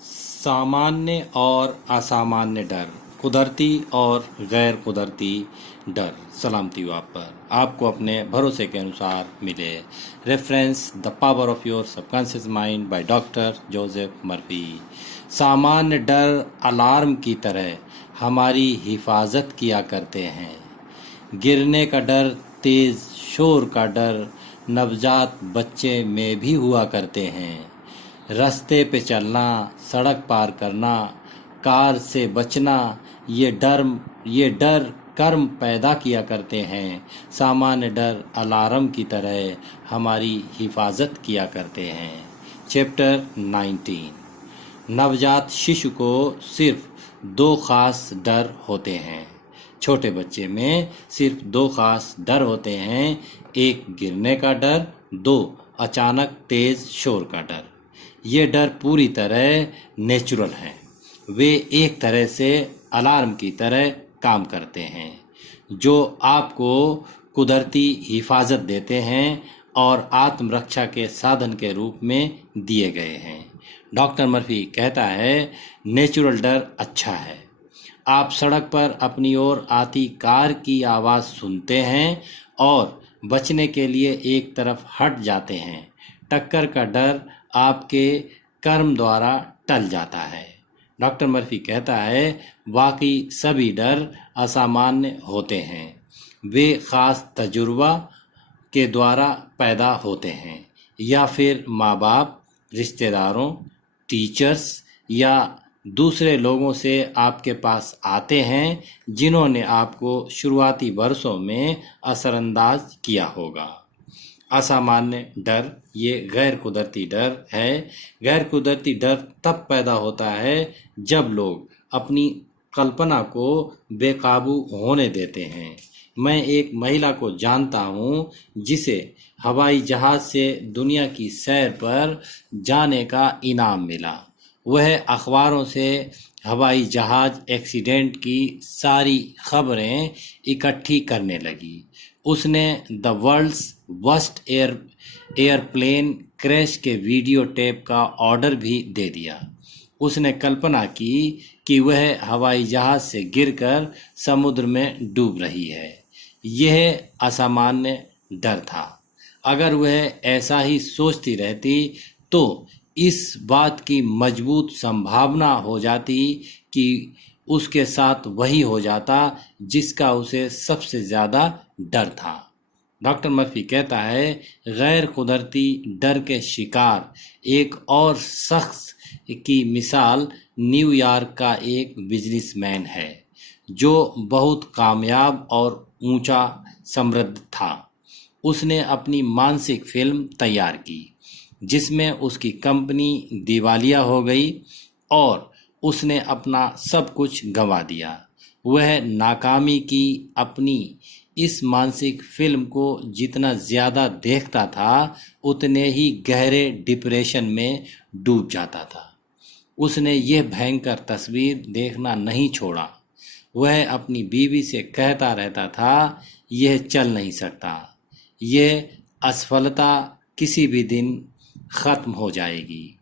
सामान्य और असामान्य डर, कुदरती और गैर कुदरती डर सलामती हुआ पर आपको अपने भरोसे के अनुसार मिले। Reference the power of your subconscious mind by doctor Joseph Murphy. सामान्य डर अलार्म की तरह हमारी हिफाजत किया करते हैं। गिरने का डर, तेज शोर का डर नवजात बच्चे में भी हुआ करते हैं। रास्ते पे चलना, सड़क पार करना, कार से बचना, ये डर कर्म पैदा किया करते हैं। सामान्य डर अलार्म की तरह हमारी हिफाजत किया करते हैं। चैप्टर 19। नवजात शिशु को सिर्फ दो खास डर होते हैं। छोटे बच्चे में सिर्फ दो खास डर होते हैं, एक गिरने का डर, दो अचानक तेज शोर का डर। ये डर पूरी तरह नेचुरल हैं। वे एक तरह से अलार्म की तरह काम करते हैं जो आपको कुदरती हिफाजत देते हैं और आत्मरक्षा के साधन के रूप में दिए गए हैं। डॉक्टर मर्फी कहता है, नेचुरल डर अच्छा है। आप सड़क पर अपनी ओर आती कार की आवाज़ सुनते हैं और बचने के लिए एक तरफ हट जाते हैं। टक्कर का डर आपके कर्म द्वारा टल जाता है। डॉक्टर मर्फी कहता है, बाकी सभी डर असामान्य होते हैं। वे ख़ास तजुर्बा के द्वारा पैदा होते हैं या फिर माँ बाप, रिश्तेदारों, टीचर्स या दूसरे लोगों से आपके पास आते हैं जिन्होंने आपको शुरुआती वर्षों में असरअंदाज किया होगा। असामान्य डर ये गैर कुदरती डर है। गैर कुदरती डर तब पैदा होता है जब लोग अपनी कल्पना को बेकाबू होने देते हैं। मैं एक महिला को जानता हूँ जिसे हवाई जहाज़ से दुनिया की सैर पर जाने का इनाम मिला। वह अखबारों से हवाई जहाज़ एक्सीडेंट की सारी खबरें इकट्ठी करने लगी। उसने the world's worst airplane crash के वीडियो टेप का ऑर्डर भी दे दिया। उसने कल्पना की कि वह हवाई जहाज़ से गिरकर समुद्र में डूब रही है। यह असामान्य डर था। अगर वह ऐसा ही सोचती रहती तो इस बात की मजबूत संभावना हो जाती कि उसके साथ वही हो जाता जिसका उसे सबसे ज़्यादा डर था। डॉक्टर मर्फी कहता है, गैर कुदरती डर के शिकार एक और शख्स की मिसाल न्यूयॉर्क का एक बिजनेसमैन है जो बहुत कामयाब और ऊंचा समृद्ध था। उसने अपनी मानसिक फिल्म तैयार की जिसमें उसकी कंपनी दिवालिया हो गई और उसने अपना सब कुछ गंवा दिया। वह नाकामी की अपनी इस मानसिक फिल्म को जितना ज़्यादा देखता था उतने ही गहरे डिप्रेशन में डूब जाता था। उसने यह भयंकर तस्वीर देखना नहीं छोड़ा। वह अपनी बीवी से कहता रहता था, यह चल नहीं सकता, यह असफलता किसी भी दिन ख़त्म हो जाएगी,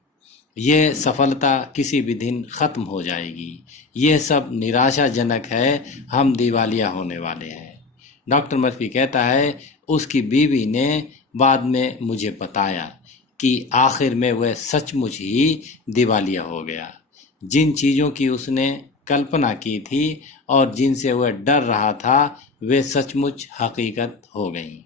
यह सफलता किसी भी दिन ख़त्म हो जाएगी, यह सब निराशाजनक है, हम दिवालिया होने वाले हैं। डॉक्टर मर्फी कहता है, उसकी बीवी ने बाद में मुझे बताया कि आखिर में वह सचमुच ही दिवालिया हो गया। जिन चीज़ों की उसने कल्पना की थी और जिनसे वह डर रहा था वे सचमुच हकीकत हो गईं।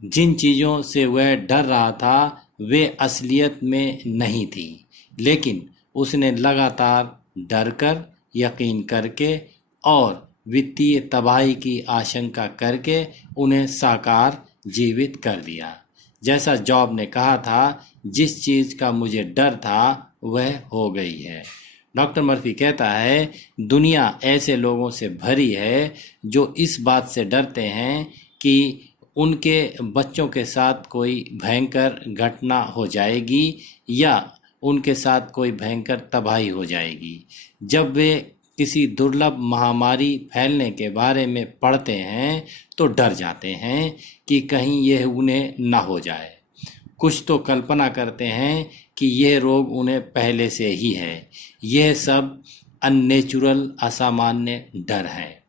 जिन चीज़ों से वह डर रहा था वे असलियत में नहीं थी, लेकिन उसने लगातार डर कर, यकीन करके और वित्तीय तबाही की आशंका करके उन्हें साकार जीवित कर दिया। जैसा जॉब ने कहा था, जिस चीज़ का मुझे डर था वह हो गई है। डॉक्टर मर्फी कहता है, दुनिया ऐसे लोगों से भरी है जो इस बात से डरते हैं कि उनके बच्चों के साथ कोई भयंकर घटना हो जाएगी या उनके साथ कोई भयंकर तबाही हो जाएगी। जब वे किसी दुर्लभ महामारी फैलने के बारे में पढ़ते हैं तो डर जाते हैं कि कहीं यह उन्हें न हो जाए। कुछ तो कल्पना करते हैं कि यह रोग उन्हें पहले से ही है। यह सब अननेचुरल असामान्य डर है।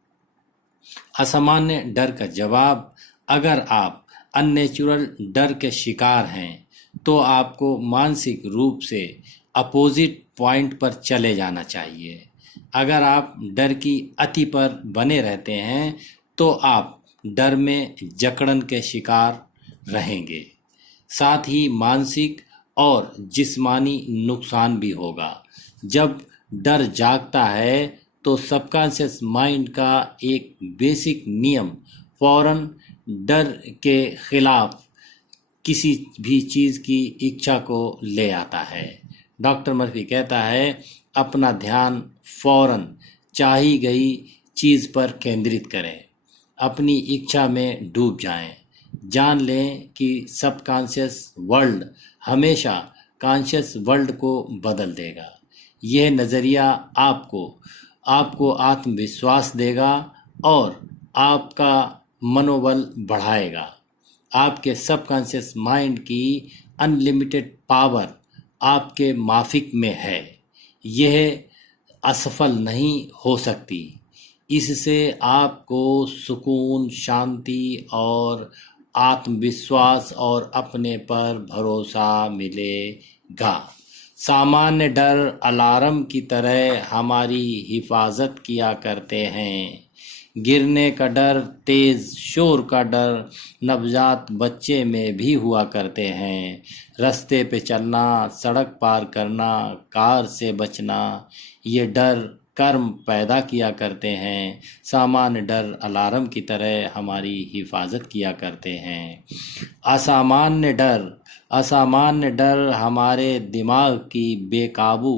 असामान्य डर का जवाब, अगर आप अननेचुरल डर के शिकार हैं तो आपको मानसिक रूप से अपोजिट पॉइंट पर चले जाना चाहिए। अगर आप डर की अति पर बने रहते हैं तो आप डर में जकड़न के शिकार रहेंगे। साथ ही मानसिक और जिस्मानी नुकसान भी होगा। जब डर जागता है तो सबकॉन्शियस माइंड का एक बेसिक नियम फौरन डर के खिलाफ किसी भी चीज़ की इच्छा को ले आता है। डॉक्टर मर्फी कहता है, अपना ध्यान फौरन चाही गई चीज़ पर केंद्रित करें, अपनी इच्छा में डूब जाएं। जान लें कि सबकॉन्शियस वर्ल्ड हमेशा कॉन्शियस वर्ल्ड को बदल देगा। यह नज़रिया आपको आत्मविश्वास देगा और आपका मनोबल बढ़ाएगा। आपके सबकॉन्शियस माइंड की अनलिमिटेड पावर आपके माफिक में है। यह असफल नहीं हो सकती। इससे आपको सुकून, शांति और आत्मविश्वास और अपने पर भरोसा मिलेगा। सामान्य डर अलार्म की तरह हमारी हिफाजत किया करते हैं। गिरने का डर, तेज शोर का डर नवजात बच्चे में भी हुआ करते हैं। रास्ते पे चलना, सड़क पार करना, कार से बचना, ये डर कर्म पैदा किया करते हैं। सामान्य डर अलार्म की तरह हमारी हिफाजत किया करते हैं। असामान्य डर हमारे दिमाग की बेकाबू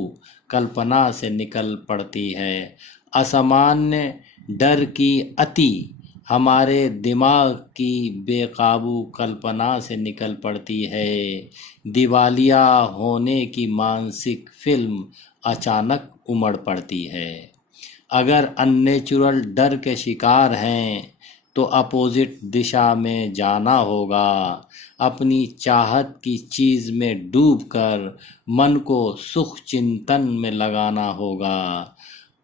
कल्पना से निकल पड़ती है। असामान्य डर की अति हमारे दिमाग की बेकाबू कल्पना से निकल पड़ती है। दिवालिया होने की मानसिक फिल्म अचानक उमड़ पड़ती है। अगर अननेचुरल डर के शिकार हैं तो अपोजिट दिशा में जाना होगा। अपनी चाहत की चीज़ में डूबकर मन को सुख चिंतन में लगाना होगा।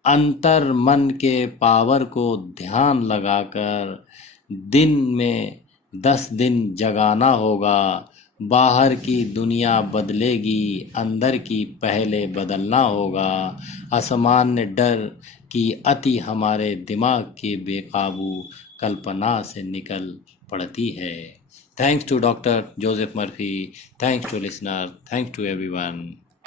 अंतर मन के पावर को ध्यान लगाकर दिन में 10 दिन जगाना होगा। बाहर की दुनिया बदलेगी, अंदर की पहले बदलना होगा। असामान्य डर की अति हमारे दिमाग की बेकाबू कल्पना से निकल पड़ती है। Thanks to doctor Joseph Murphy, thanks to listener, thanks to everyone.